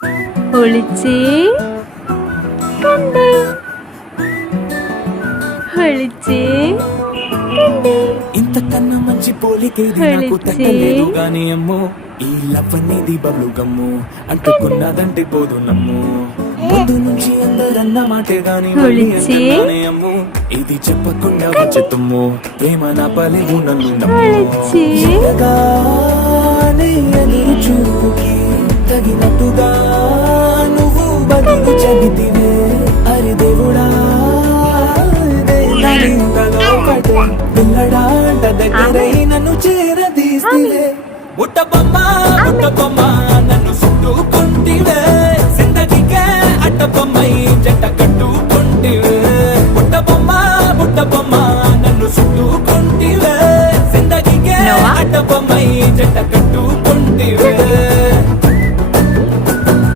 ఒളിచే కండే ఒളിచే కండే ఇంతకన్నా మంచి పోలికేది నాకు తక్కలేదు గాని అమ్మో ఈ లవ్ అనేది బబ్లు గమ్ము అంటుకున్నదంటే పోదు నమ్ము ముందు నుంచి అందరన్న మాటే గాని మళ్ళీ అమ్ము ఇది చెప్పకుండా వచ్చేతుమ్ము ప్రేమ నా పలేదు నన్ను నమ్ము ఎదురు చూపుకి తగినట్టుగా నువ్వు బదులు చెబితివే అరి దేవుడా పిల్లడాంట దగ్గరై నన్ను చేరదీస్తే బుట్ట బొమ్మ నన్ను చుట్టూ